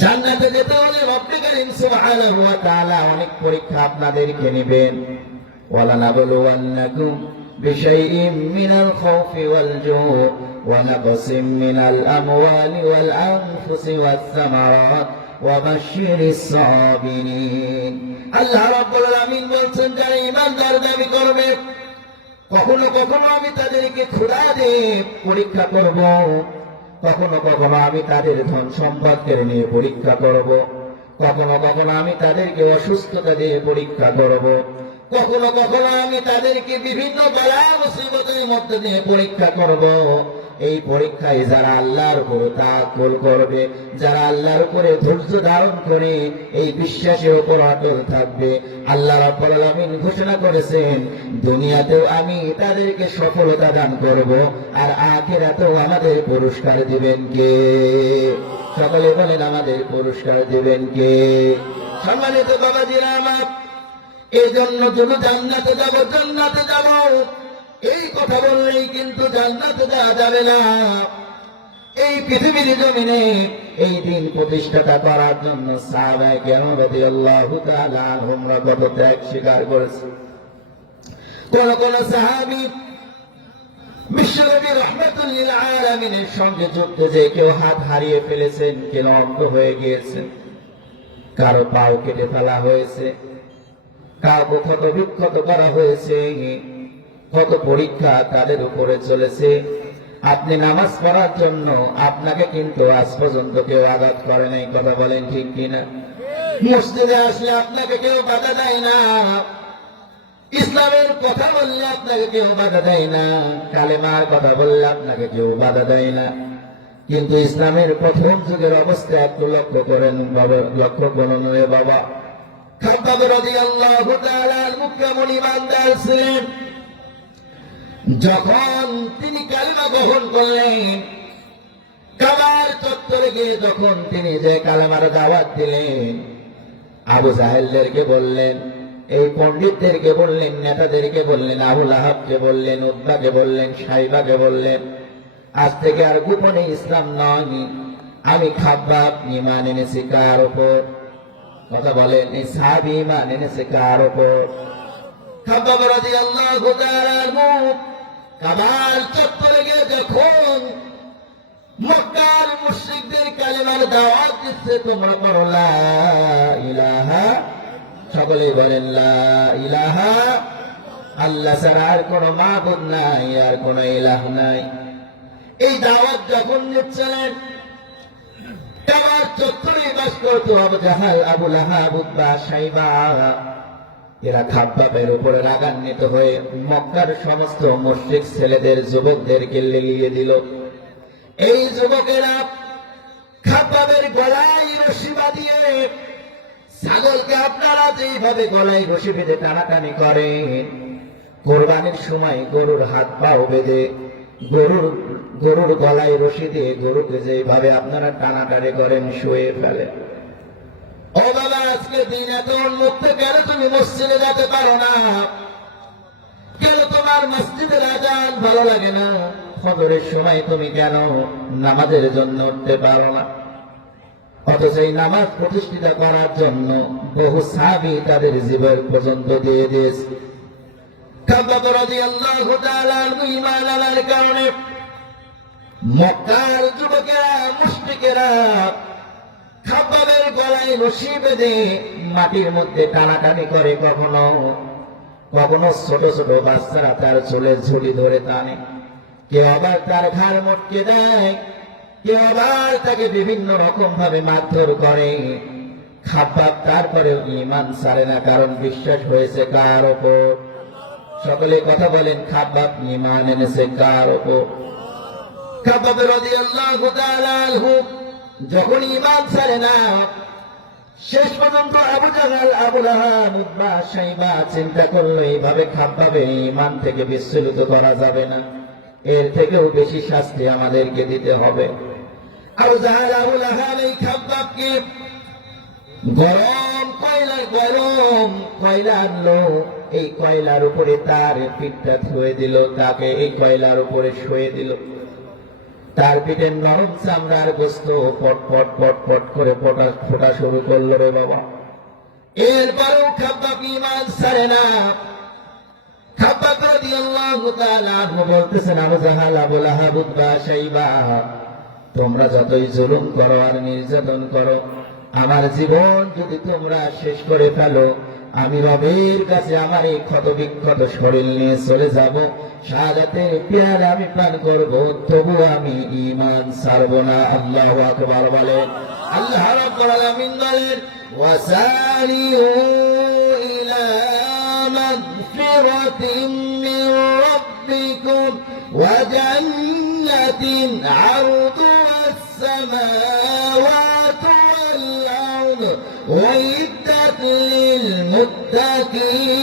জান্নাতে যেতে হলে রব্বুল কারীম সুবহানাহু ওয়া তাআলা অনেক পরীক্ষা আপনাদেরকে নেবেন। ওয়ালানাবলুওয়ান্নাকুম বিশাইইম মিনাল খাউফি ওয়াল জুউ ওয়া নাকসিম মিনাল আমওয়ালি ওয়াল আনফুসি ওয়াস সামারাত ওয়া বাশশিরিস সাবিরিন। আল্লাহ রাব্বুল আলামিন বলেন, যারা ঈমানদার দাবি করবে কখনো কখনো আমি তাদেরকে ক্ষুধা দিয়ে পরীক্ষা করব, কখনো কখনো আমি তাদের ধন সম্পদ কেড়ে নিয়ে পরীক্ষা করব, কখনো কখনো আমি তাদেরকে অসুস্থতা দিয়ে পরীক্ষা করব, কখনো কখনো আমি তাদেরকে বিভিন্ন বালা মুসিবতের মধ্যে দিয়ে পরীক্ষা করব। এই পরীক্ষায় যারা আল্লাহর উপর তাওয়াক্কুল করবে, যারা আল্লাহর উপরে ধৈর্য ধারণ করে এই বিশ্বাসের উপর অটল থাকবে, আল্লাহ রাব্বুল আলামিন ঘোষণা করেছেন দুনিয়াতেও আমি তাদেরকে সফলতা দান করব, আর আখিরাতেও আমাদের পুরস্কার দিবেন কে? সকলে বলেন, আমাদের পুরস্কার দিবেন কে? সম্মানিত বাবাজিরা আমার, এই জন্য শুধু জান্নাতে যাব জান্নাতে যাব এই কথা বললেই কিন্তু জান্নাতে যাওয়া যাবে না। এই পৃথিবীর জমিনে এই দিন প্রতিষ্ঠাতা করার জন্য সাহাবায়ে কেরাম রাদিয়াল্লাহু তাআলা আনহুম কত ত্যাগ স্বীকার করেছে। কোন কোন সাহাবী বিশ্বনবী রাহমাতুল লিল আলামিনের সঙ্গে যুদ্ধে যে কেউ হাত হারিয়ে ফেলেছেন, কেউ অন্ধ হয়ে গিয়েছেন, কারো পাও কেটে ফেলা হয়েছে, কাউকে ক্ষত বিক্ষত করা হয়েছে, কত পরীক্ষা তাদের উপরে চলেছে। আপনি নামাজ পড়ার জন্য আপনাকে কিন্তু আজ পর্যন্ত কেউ আঘাত করে নাই, কথা বলেন ঠিক কিনা? মসজিদে আসলে আপনাকে কেউ বাধা দেয় না, ইসলামের কথা বললে আপনাকে কেউ বাধা দেয় না, কালেমার কথা বললে আপনাকে কেউ বাধা দেয় না। কিন্তু ইসলামের প্রথম যুগের অবস্থা একটু লক্ষ্য করেন বাবা, লক্ষ্য করুন রে বাবা। খাব্বাব রাদিয়াল্লাহু তাআলা মুকরামুল ঈমানদার ছিলেন। যখন তিনি কালেমা গ্রহণ করলেন, কাবার চত্বরে গিয়ে যখন তিনি যে কালেমার দাওয়াত দিলেন, আবু জাহেলদেরকে বললেন, এই পণ্ডিতদেরকে বললেন, নেতাদেরকে বললেন, আবু লাহাবকে বললেন, উতবাকে বললেন, সাইবাকে বললেন, আজ থেকে আর গোপনে ইসলাম নয়, আমি খাব্বাব ঈমান এনেছি কার উপর? কথা বলেন, এই সাহাবী ঈমান এনেছে কার উপর? খাব্বাব রাদিয়াল্লাহু তাআলা কাবার চত্বরে গিয়ে যখন মক্কার মুশরিকদের কালেমার দাওয়াত দিচ্ছে, তোমরা পড়ো লা ইলাহা, সকলেই বলেন লা ইলাহা, আল্লাহ ছাড়া আর কোনো মাবুদ নাই, আর কোনো ইলাহ নাই। এই দাওয়াত যখন দিচ্ছেন, কাবার চত্বরে বাস করত আবু জাহাল, আবু লাহাব, উতবা, সাইবা, এরা খাব্বাবের উপরে রাগান্বিত হয়ে মক্কার সমস্ত মুশরিক ছেলেদের, যুবকদেরকে লেলিয়ে দিল। এই যুবকেরা খাব্বাবের গলায় রশি বাঁধিয়ে, ছাগলকে আপনারা যেইভাবে গলায় রশি বেঁধে টানাটানি করে, কোরবানির সময় গরুর হাত পাও বেঁধে গরুর গলায় রশি দিয়ে গরুকে যেইভাবে আপনারা টানাটানি করেন, শুয়ে ফেলে। ও বাবা, আজকে দিন এত উন্মুক্ত, কেন তুমি মসজিদে যেতে পারো না? কেন তোমার মসজিদের আজান ভালো লাগে না? ফজরের সময় তুমি কেন নামাজের জন্য উঠতে পারো না? অথচ এই নামাজ প্রতিষ্ঠিত করার জন্য বহু সাহাবী তাদের জীবন পর্যন্ত দিয়ে দিয়েছে। খাব্বাব রাদিয়াল্লাহু তাআলা ঈমান আনার কারণে মক্কার যুবকেরা, মুশরিকেরা খাব্বাবের গলায় রশি বেঁধে মাটির মধ্যে টানাটানি করে। কখনো কখনো ছোট ছোট বাচ্চারা তার চুলের ঝুলি ধরে টানে, কেউ আবার তার ঘাড় মটকে দেয়, কেউ আবার তাকে বিভিন্ন রকম ভাবে মারধর করে। খাব্বাব তারপরেও ঈমান ছাড়ে না, কারণ বিশ্বাস হয়েছে কার উপর? সকলে কথা বলেন, খাব্বাব ঈমান এনেছে কার উপর? খাব্বাব রাদিয়াল্লাহু তাআলা আনহু যখন ঈমান ছাড়ে না, শেষ পর্যন্ত আবু জাহল, আবু লাহাব, উতবা, সাইবা চিন্তা করলো এইভাবে খাব্বাবের ঈমান থেকে বিচ্যুত করা যাবে না, এর থেকেও বেশি শাস্তি আমাদেরকে দিতে হবে। আবু জাহল, আবু লাহাব এই খাব্বাবকে গরম কয়লা আনলো, এই কয়লার উপরে তার পিঠটা ধুয়ে দিল, তাকে এই কয়লার উপরে শুয়ে দিল। তার পিঠের নরম চামড়ার গোস্ত পট পট পট পট করে ফোটা শুরু করলো রে বাবা। এরপরও খাব্বাব ঈমান ছাড়ে না। খাব্বাব রাদিয়াল্লাহু তাআলা আনহু বলতেছেন, আবু জাহাল, আবু লাহাব, উতবা, শাইবা, তোমরা যতই জুলুম করো আর নির্যাতন করো, আমার জীবন যদি তোমরা শেষ করে ফেলো, আমি রবের কাছে আমার এই ক্ষত বিক্ষত শরীর নিয়ে চলে যাব, শাহাদাতের পেয়ালা আমি পান করব, তবু আমি ঈমান ছাড়ব না। আল্লাহু আকবার বলেন। আল্লাহ রাব্বুল আলামিন বলেন, ওয়াসারিউ ইলা মাগফিরাতিন মির রাব্বিকুম ওয়া জান্নাতিন আরদুহাস সামাওয়াতু ওয়াল আরদ উইদ্দাত লিল মুত্তাকিন।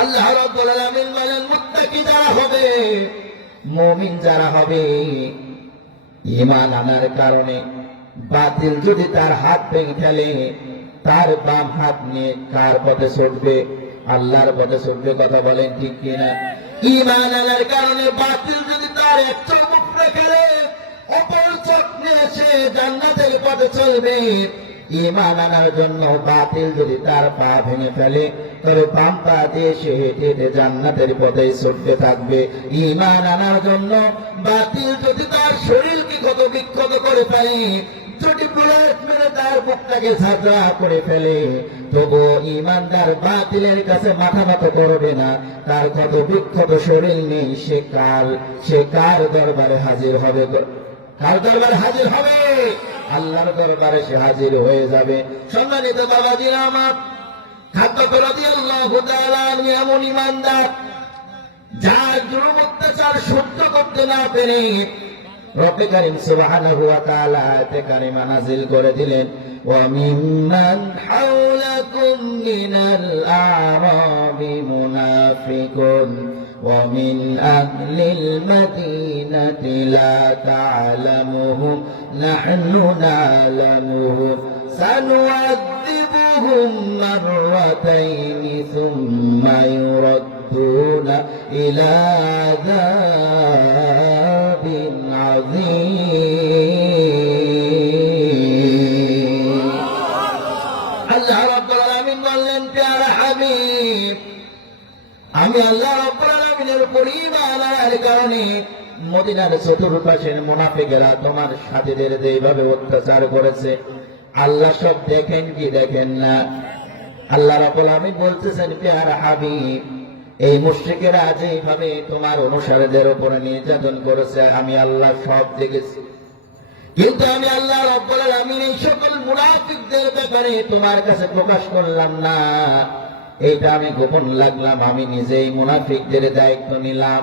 আল্লাহ রাব্বুল আলামিন বলেন, মুত্তাকি যারা হবে, মুমিন যারা হবে, ঈমান আনার কারণে বাতিল যদি তার হাত ভেঙে ফেলে, তার বাম হাত নিয়ে কার পথে ছুটবে? আল্লাহর পথে ছুটবে। কথা বলেন ঠিক কিনা? ঈমান আনার কারণে বাতিল যদি তার এক চোখ উপড়ে ফেলে, অপর চোখ নিয়ে সে জান্নাতের পথে চলবে। ঈমান আনার জন্য বাতিল যদি তার পা ভেঙে ফেলে, তবে বাম পা দিয়ে সে হেঁটে হেঁটে জান্নাতের পথে ছুটতে থাকবে। ঈমান আনার জন্য বাতিল যদি তার শরীরকে ক্ষত বিক্ষত করে ফেলে, যদি বুলেট মেরে তার বুকটাকে ঝাঁঝরা করে ফেলে, তবুও ঈমানদার বাতিলের কাছে মাথা নত করবে না। তার ক্ষত বিক্ষত শরীর নেই, সে কার দরবারে হাজির হবে? কার দরবারে হাজির হবে? আল্লাহর দরবারে সে হাজির হয়ে যাবে। সম্মানিত বাবাজিরা আমার, খাব্বাব রাদিয়াল্লাহু তাআলা এমন ঈমানদার, যার জুলুম অত্যাচার সহ্য করতে না পেরে রব্বে কারীম সুবহানাহু ওয়া তাআলা আয়াতে কারিমা নাযিল করে দিলেন, ওয়া মিম্মান হাওলাকুম মিনাল আ'রাবি মুনাফিকুন ওয়া মিন আহলিল মাদিনাতি লা তা'লামুহুম নাহনু না'লামুহুম সানু'আযিবুহুম মাররাতাইনি সুম্মা ইউরাদ্দুনা ইলা আযাবিন আযীম। আল্লাহ রাব্বুল আলামিন বললেন, প্যারা হাবিব, আমি আল্লাহ রাব্বুল আলামিনের উপর ঈমান আনার কারণে মদিনার চতুর্পাশের মুনাফিকেরা তোমার সাথীদের যেভাবে অত্যাচার করেছে, আল্লাহ সব দেখেন কি দেখেন না? আল্লাহ রাব্বুল আলামিন বলতেছেন, প্যারা হাবিব, এই মুশরিকেরা যেভাবে তোমার অনুসারীদের উপরে নির্যাতন করেছে, আমি আল্লাহ সব দেখেছি। কিন্তু আমি আল্লাহ রাব্বুল আলামিন এই সকল মুনাফিকদের ব্যাপারে তোমার কাছে প্রকাশ করলাম না, এটা আমি গোপন রাখলাম। আমি নিজেই মুনাফিকদের দায়িত্ব নিলাম।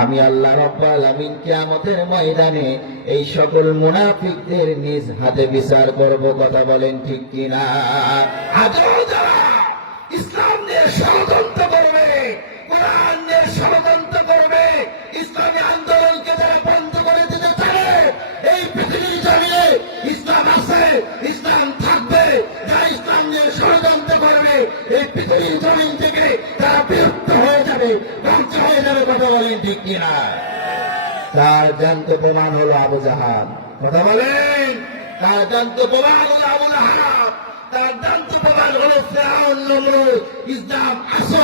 আমি আল্লাহ রাব্বুল আলামিন কিয়ামতের ময়দানে এই সকল মুনাফিকদের নিজ হাতে বিচার করব। কথা বলেন ঠিক কিনা? আজও যারা ইসলাম নিয়ে ষড়যন্ত্র করবে, কোরআন নিয়ে ষড়যন্ত্র করবে, ইসলামী আন্দোলনকে যারা বন্ধ করে দিতে চায়, এই পৃথিবীর জমিনে ইসলাম আছে, ইসলাম থাকবে। যারা ইসলাম নিয়ে ষড়যন্ত্র করবে, এই পৃথিবীর জমিন থেকে তারা বিরক্ত হয়ে যাবে, ধ্বংস হয়ে যাবে। কথা বলেন ঠিক কিনা? তার জ্যান্ত প্রমাণ হলো আবু জাহাল। কথা বলেন, তার জ্যান্ত প্রমাণ হলো আবু লাহাব, তার জ্যান্ত প্রমাণ হলো ফিরআউন, নমরুদ। ইসলাম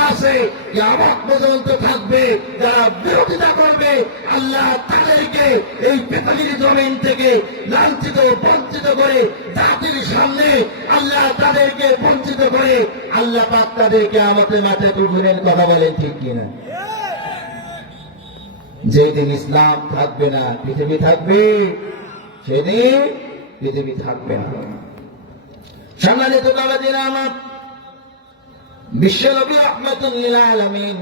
আছে, কিয়ামত পর্যন্ত থাকবে। যারা বিরোধিতা করবে, আল্লাহ তাদেরকে এই পৃথিবীর জমিন থেকে লাঞ্ছিত বঞ্চিত করে, জাতির সামনে আল্লাহ তাদেরকে বঞ্চিত করে আল্লাহ পাক তাদের কিয়ামতের মাঠে তুলবেন। কথা বলেন ঠিক কিনা? যেদিন ইসলাম থাকবে না, পৃথিবী থাকবে, সেদিন পৃথিবী থাকবে না। সম্মানিত বাবাজিরা আমার, বিশ্বনবী রাহমাতুল লিল আলামিন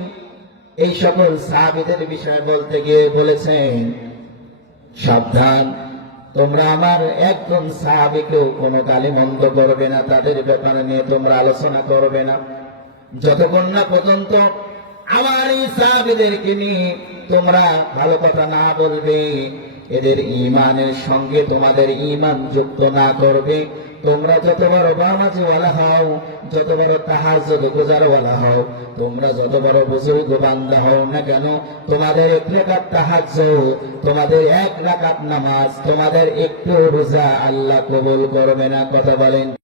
এই সকল সাহাবীদের বিষয়ে বলতে গিয়ে বলেছেন, সাবধান, তোমরা আমার একজন সাহাবীকেও কোনো কালে মন্দ করবে না, তাদের ব্যাপারে নিয়ে তোমরা আলোচনা করবে না, যতক্ষণ না পর্যন্ত আমার এই সাহাবীদেরকে নিয়ে তোমরা ভালো কথা না বলবে, এদের ঈমানের সঙ্গে তোমাদের ঈমান যুক্ত না করবে, তোমরা যত বড় নামাজওয়ালা হও, যত বড় তাহাজ্জুদ গুজারওয়ালা হও, তোমরা যত বড় বুজুর্গ বান্দা হও না কেন, তোমাদের এক রাকাত তাহাজ্জুদ, তোমাদের এক রাকাত নামাজ, তোমাদের একটু রোজা আল্লাহ কবুল করবে না। কথা বলেন।